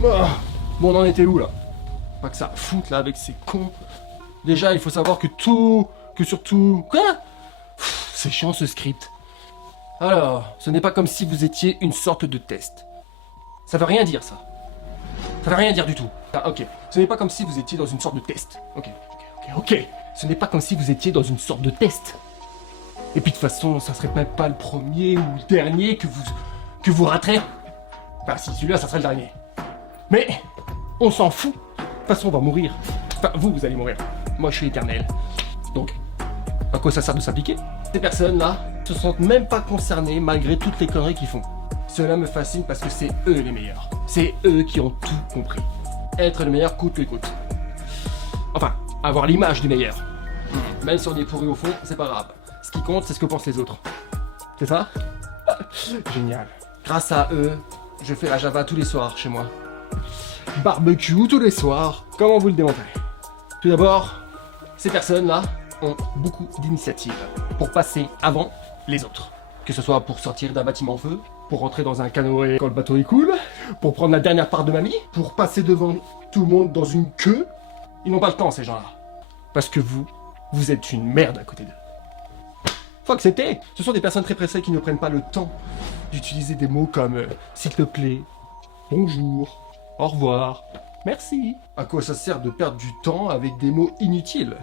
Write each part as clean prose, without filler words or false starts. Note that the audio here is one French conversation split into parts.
Bon, on en était où là? Pas que ça foute là avec ces cons. Déjà, il faut savoir que surtout... Quoi? C'est chiant ce script. Alors, ce n'est pas comme si vous étiez une sorte de test. Ça veut rien dire ça. Ça veut rien dire du tout. Ah, ok. Ce n'est pas comme si vous étiez dans une sorte de test. Ok. Ce n'est pas comme si vous étiez dans une sorte de test. Et puis de toute façon, ça serait même pas le premier ou le dernier que vous raterez. Enfin, si, celui-là, ça serait le dernier. Mais, on s'en fout. De toute façon, on va mourir. Enfin, vous allez mourir. Moi, je suis éternel. Donc, à quoi ça sert de s'appliquer? Ces personnes-là se sentent même pas concernées malgré toutes les conneries qu'ils font. Cela me fascine parce que c'est eux les meilleurs. C'est eux qui ont tout compris. Être le meilleur coûte que coûte. Enfin, avoir l'image du meilleur. Même si on est pourri au fond, c'est pas grave. Ce qui compte, c'est ce que pensent les autres. C'est ça? Génial. Grâce à eux, je fais la Java tous les soirs chez moi. Barbecue tous les soirs. Comment vous le démontrez? Tout d'abord, ces personnes-là ont beaucoup d'initiatives pour passer avant les autres. Que ce soit pour sortir d'un bâtiment en feu, pour rentrer dans un canoë quand le bateau est cool, pour prendre la dernière part de mamie, pour passer devant tout le monde dans une queue. Ils n'ont pas le temps, ces gens-là. Parce que vous êtes une merde à côté d'eux. Faut accepter. Ce sont des personnes très pressées qui ne prennent pas le temps d'utiliser des mots comme s'il te plaît, bonjour, au revoir, merci. À quoi ça sert de perdre du temps avec des mots inutiles?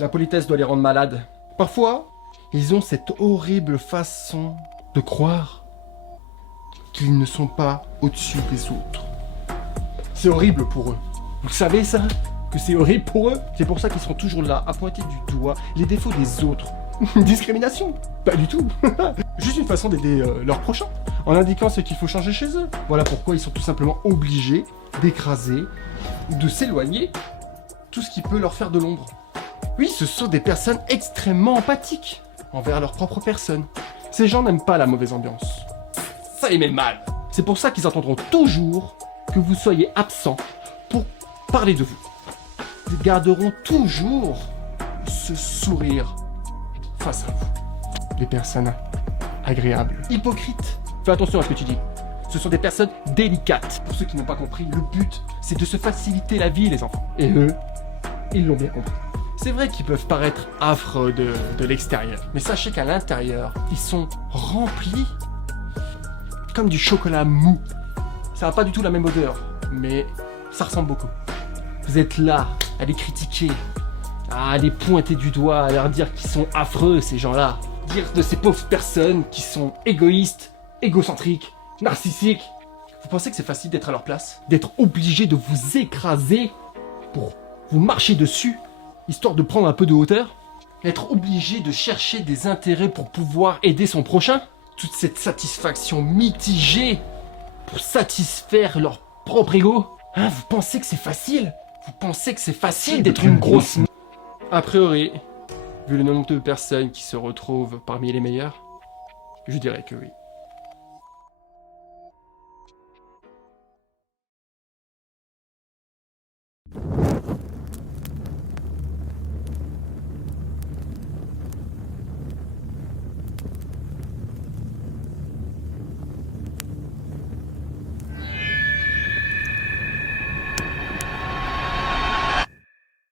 La politesse doit les rendre malades. Parfois, ils ont cette horrible façon de croire qu'ils ne sont pas au-dessus des autres. C'est horrible pour eux. Vous le savez ça? Que c'est horrible pour eux? C'est pour ça qu'ils sont toujours là à pointer du doigt les défauts des autres. Discrimination? Pas du tout. Juste une façon d'aider leurs prochains, en indiquant ce qu'il faut changer chez eux. Voilà pourquoi ils sont tout simplement obligés d'écraser ou de s'éloigner tout ce qui peut leur faire de l'ombre. Oui, ce sont des personnes extrêmement empathiques envers leur propre personne. Ces gens n'aiment pas la mauvaise ambiance. Ça les met mal. C'est pour ça qu'ils entendront toujours que vous soyez absent pour parler de vous. Ils garderont toujours ce sourire face à vous. Des personnes agréables. Hypocrites. Fais attention à ce que tu dis. Ce sont des personnes délicates. Pour ceux qui n'ont pas compris, le but, c'est de se faciliter la vie, les enfants. Et eux, ils l'ont bien compris. C'est vrai qu'ils peuvent paraître affreux de l'extérieur, mais sachez qu'à l'intérieur, ils sont remplis comme du chocolat mou. Ça n'a pas du tout la même odeur, mais ça ressemble beaucoup. Vous êtes là à les critiquer, à les pointer du doigt, à leur dire qu'ils sont affreux, ces gens-là. Dire de ces pauvres personnes qui sont égoïstes, égocentriques, narcissiques. Vous pensez que c'est facile d'être à leur place? D'être obligé de vous écraser pour vous marcher dessus, histoire de prendre un peu de hauteur? Être obligé de chercher des intérêts pour pouvoir aider son prochain? Toute cette satisfaction mitigée pour satisfaire leur propre ego? Hein, vous pensez que c'est facile? Vous pensez que c'est facile d'être une grosse... A priori, vu le nombre de personnes qui se retrouvent parmi les meilleurs, je dirais que oui.